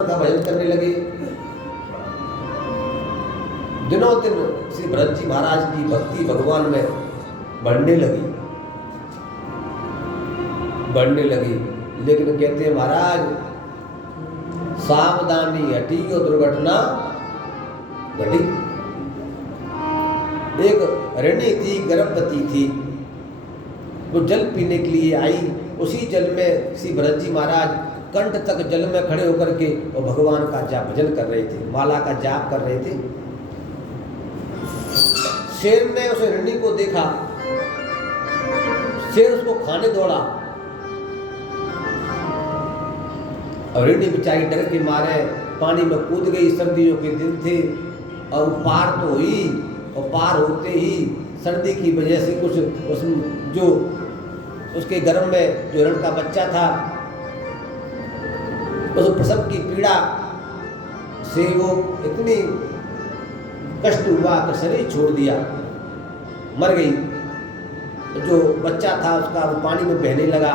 का भजन करने लगे। दिनों दिन श्री भरत जी महाराज की भक्ति भगवान में बढ़ने लगी। लेकिन कहते हैं महाराज सावधानी हटी और दुर्घटना घटी। एक हरिणी थी, गर्भवती थी, वो जल पीने के लिए आई। उसी जल में श्री भरत जी महाराज कंठ तक जल में खड़े होकर के और भगवान का जाप भजन कर रहे थे, माला का जाप कर रहे थे। शेर ने उस हिरणी को देखा, शेर उसको खाने दौड़ा और हिरणी बेचारी डर के मारे पानी में कूद गई। सर्दियों के दिन थे और पार तो हुई, और पार होते ही सर्दी की वजह से कुछ उसमें जो उसके गर्भ में जो हिरण का बच्चा था, उस प्रसव की पीड़ा से वो इतनी कष्ट हुआ कि शरीर छोड़ दिया, मर गई। जो बच्चा था उसका वो पानी में बहने लगा।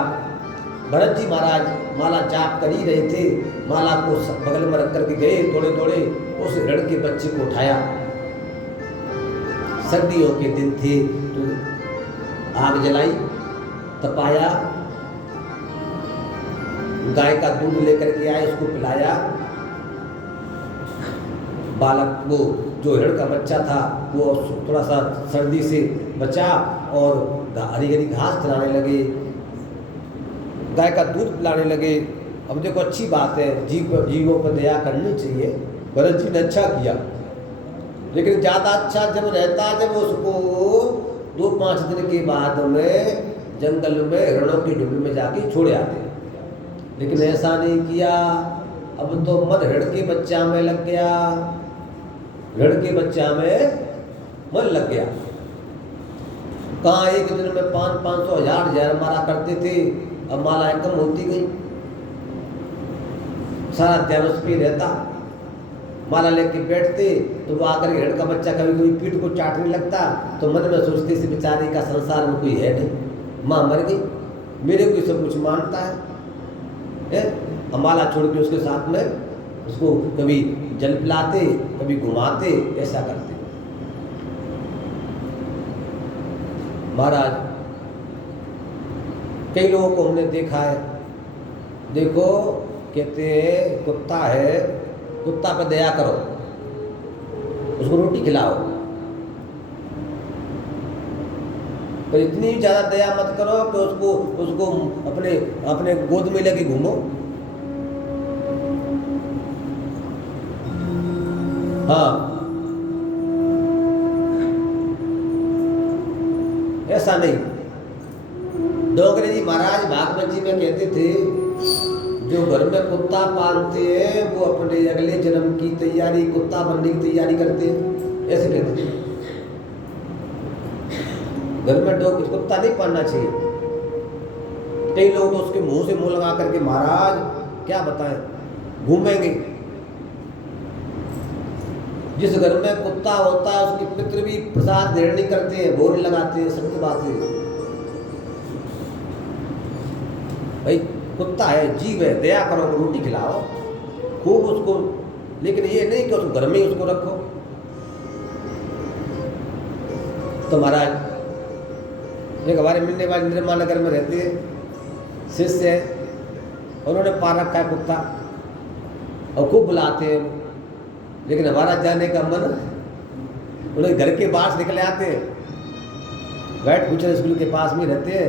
भरत जी महाराज माला जाप कर ही रहे थे, माला को बगल में रख करके गए, थोड़े थोड़े उस हिरण के बच्चे को उठाया। सर्दियों के दिन थे तो आग जलाई, तपाया, गाय का दूध लेकर के आए, उसको पिलाया। बालक वो जो हिरण का बच्चा था वो थोड़ा सा सर्दी से बचा और हरी हरी घास खिलाने लगे, गाय का दूध पिलाने लगे। अब देखो अच्छी बात है, जीवों पर दया करनी चाहिए। भरत जी ने अच्छा किया, लेकिन ज़्यादा अच्छा जब रहता जब उसको 2-5 दिन के बाद में जंगल में हिरणों की झुंड में जाके छोड़े आते, लेकिन ऐसा नहीं किया। अब तो मन हिरण के बच्चा में लग गया, हिरण के बच्चा में मन लग गया। कहाँ एक दिन में 500-500 हजार जहर मारा करते थे, अब मालाएं कम होती गई, सारा ध्यान उस पर रहता। माला लेके बैठते तो वो आकर हिरण का बच्चा कभी कभी पीठ को चाटने लगता, तो मन में सोचते से बेचारे का संसार में कोई है नहीं, माँ मर गई, मेरे को सब कुछ मानता है। माला छोड़ के उसके साथ में उसको कभी जल पिलाते, कभी घुमाते, ऐसा करते। महाराज कई लोगों को हमने देखा है, देखो कहते हैं कुत्ता है, कुत्ता पे दया करो, उसको रोटी खिलाओ, पर इतनी ज़्यादा दया मत करो कि उसको अपने गोद में लेके घूमो। हाँ, ऐसा नहीं। डोगरे जी महाराज भागवत जी में कहते थे, जो घर में कुत्ता पालते हैं वो अपने अगले जन्म की तैयारी, कुत्ता बनने की तैयारी करते हैं, ऐसे कहते थे। घर में डॉग कुत्ता नहीं पालना चाहिए। कई लोग तो उसके मुंह से मुंह लगा करके महाराज क्या बताएं घूमेंगे। जिस घर में कुत्ता होता है उसके पितृ भी प्रसाद ग्रहण नहीं करते हैं, भोग लगाते हैं, सत्य बात है भाई। कुत्ता है, जीव है, दया करो, रोटी खिलाओ खूब उसको, लेकिन ये नहीं कि उसको घर में ही उसको रखो। तो महाराज एक हमारे मिलने वाले निर्मल नगर में रहते हैं शिष्य है, उन्होंने पाल रखा है कुत्ता और खूब बुलाते हैं, लेकिन हमारा जाने का मन, उन्हें घर के बाहर से निकले आते हैं, बैठ पूछे स्कूल के पास में रहते हैं,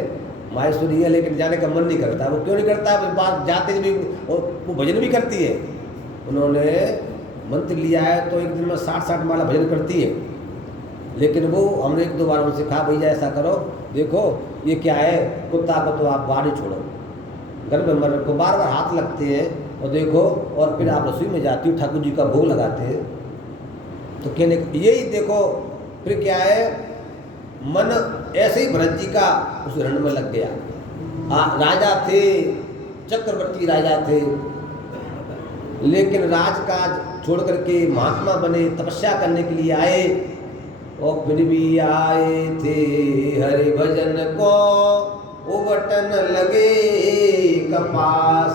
माहेश्वरी है, लेकिन जाने का मन नहीं करता। वो क्यों नहीं करता? बात जाते भी और वो भजन भी करती है। उन्होंने मंत्र लिया है तो एक दिन में 60 माला भजन करती है, लेकिन वो हमने 1-2 बार उनसे कहा भैया ऐसा करो, देखो ये क्या है, कुत्ता को तो आप बाहर ही छोड़ो, घर में मर को बार हाथ लगते हैं, और देखो, और फिर आप रसोई में जाती हो, ठाकुर जी का भोग लगाते हैं। तो कहने यही देखो, फिर क्या है, मन ऐसे ही भरत जी का उस रण में लग गया। राजा थे, चक्रवर्ती राजा थे, लेकिन राजकाज छोड़ करके महात्मा बने, तपस्या करने के लिए आए, और फिर भी आए थे हरि भजन को उबटन लगे कपास।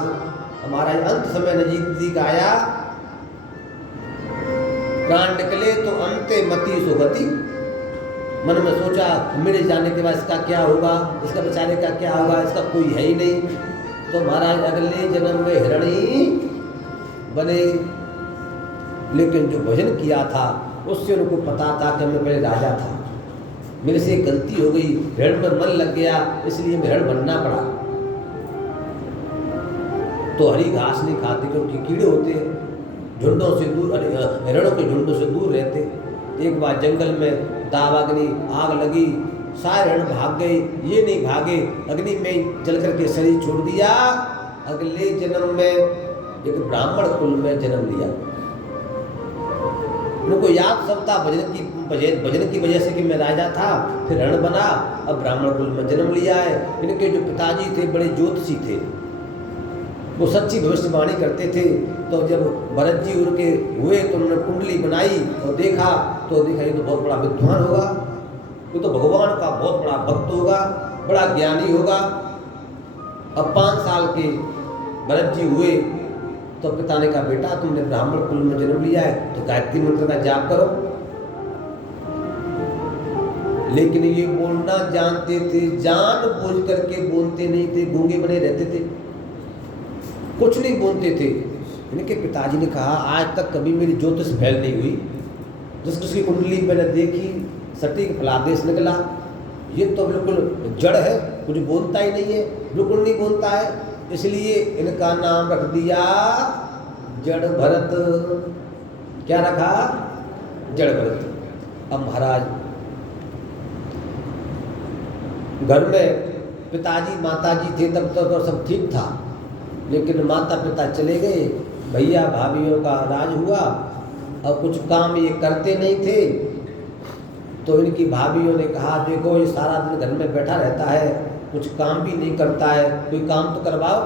महाराज अंत समय नजीक आया, प्राण निकले तो अंते मति सुगति। मन में सोचा मेरे जाने के बाद इसका क्या होगा, इसका बेचारे का क्या होगा, इसका कोई है ही नहीं। तो महाराज अगले जन्म में हिरणी बने, लेकिन जो भजन किया था उससे उनको पता था कि मैं पहले राजा था, मेरे से गलती हो गई, हिरण में मन लग गया, इसलिए मैं हिरण बनना पड़ा। तो हरी घास नहीं खाते क्योंकि कीड़े होते हैं, झुंडों से दूर, हिरणों के झुंडों से दूर रहते। एक बार जंगल में दावाग्नि आग लगी, सारे हिरण भाग गए, ये नहीं भागे, अग्नि में जल करके शरीर छोड़ दिया। अगले जन्म में एक ब्राह्मण कुल में जन्म लिया। उनको याद सब था भजन की वजह से कि मैं राजा था, फिर हिरण बना, अब ब्राह्मण कुल में जन्म लिया है। इनके जो पिताजी थे बड़े ज्योतिषी थे, वो सच्ची भविष्यवाणी करते थे। तो जब भरत जी उनके हुए तो उन्होंने कुंडली बनाई और देखा ये तो बहुत बड़ा विद्वान होगा, ये तो भगवान का बहुत बड़ा भक्त होगा, बड़ा ज्ञानी होगा। अब 5 साल के भरत जी हुए तो पिता ने कहा, बेटा तुमने ब्राह्मण कुल में जन्म लिया है तो गायत्री मंत्र का जाप करो। लेकिन ये बोलना जानते थे, जान बूझ करके बोलते नहीं थे, गूंगे बने रहते थे, कुछ नहीं बोलते थे। इनके पिताजी ने कहा, आज तक कभी मेरी ज्योतिष फैल नहीं हुई, जिसकी कुंडली मैंने देखी सटीक फलादेश निकला, ये तो बिल्कुल जड़ है, कुछ बोलता ही नहीं है, बिल्कुल नहीं बोलता है, इसलिए इनका नाम रख दिया जड़ भरत। क्या रखा? जड़ भरत। अब महाराज घर में पिताजी माताजी थे तब तो सब ठीक था, लेकिन माता पिता चले गए, भैया भाभीियों का राज हुआ। अब कुछ काम ये करते नहीं थे, तो इनकी भाभीियों ने कहा, देखो ये सारा दिन घर में बैठा रहता है, कुछ काम भी नहीं करता है, कोई काम तो करवाओ।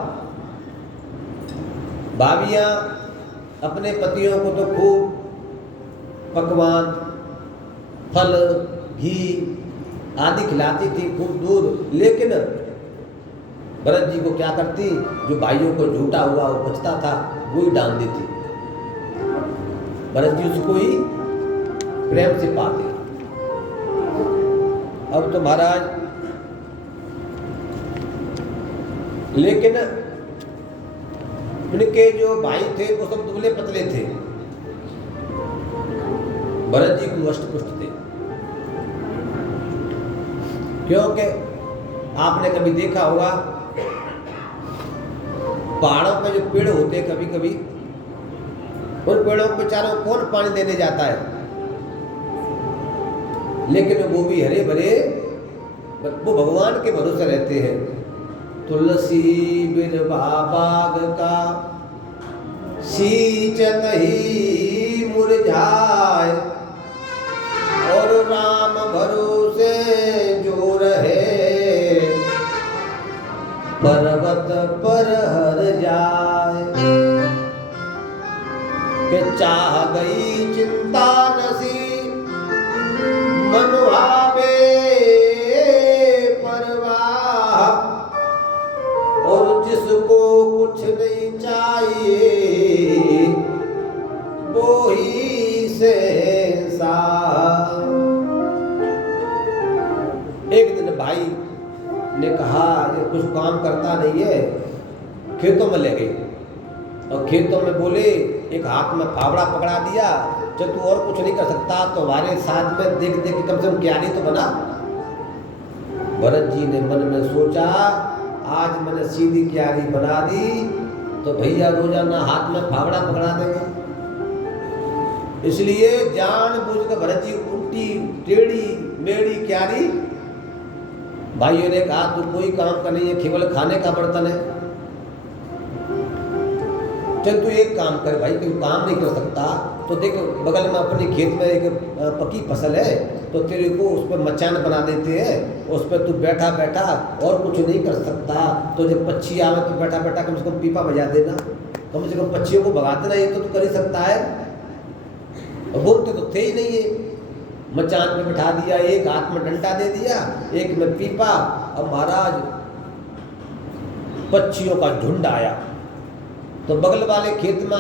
भाभीियाँ अपने पतियों को तो खूब पकवान, फल, घी आदि खिलाती थी, खूब दूध, लेकिन भरत जी को क्या करती, जो भाइयों को झूठा हुआ वो बचता था वो ही डाल देती। भरत जी उसको ही प्रेम से पाते। अब तो महाराज, लेकिन उनके जो भाई थे वो सब दुबले पतले थे, भरत जी को अष्ट पुष्ट थे। क्योंकि आपने कभी देखा होगा पहाड़ों पे जो पेड़ होते हैं, कभी कभी उन पेड़ों पे चारों कौन पानी देने जाता है, लेकिन वो भी हरे भरे, वो भगवान के भरोसे रहते हैं। तुलसी बिरवा बाग का सींचत ही मुरझाए, और राम भरोसे जो रहे पर्वत पर हर जाए। कि चाह गई चिंता नसी मन भावे परवाह, और जिसको कुछ नहीं चाहिए वो ही सहसा। एक दिन भाई ने कहा, ये कुछ काम करता नहीं है, खेतों में ले गए और खेतों में बोले, एक हाथ में फावड़ा पकड़ा दिया, जब तू और कुछ नहीं कर सकता तो हमारे साथ में देख देख के कम से कम क्यारी तो बना। भरत जी ने मन में सोचा, आज मैंने सीधी क्यारी बना दी तो भैया रोजाना हाथ में फावड़ा पकड़ा देंगे, इसलिए जानबूझ कर भरत जी उल्टी टेढ़ी मेढ़ी क्यारी। भाइयों ने कहा, तू कोई काम का नहीं है, केवल खाने का बर्तन है, चल तू एक काम कर भाई, तू काम नहीं कर सकता तो देख बगल में अपने खेत में एक पकी फसल है, तो तेरे को उस पर मचान बना देते हैं, उस पर तू बैठा बैठा और कुछ नहीं कर सकता, तो जब पक्षी आवे तो बैठा बैठा कम से कम पीपा बजा देना, कम से कम पक्षियों को भगा देना, ये तो तू कर ही सकता है। और बोलते तो थे ही नहीं है, मचान पे बिठा दिया, एक हाथ में डंडा दे दिया, एक में पीपा। अब महाराज पक्षियों का झुंड आया, तो बगल वाले खेत में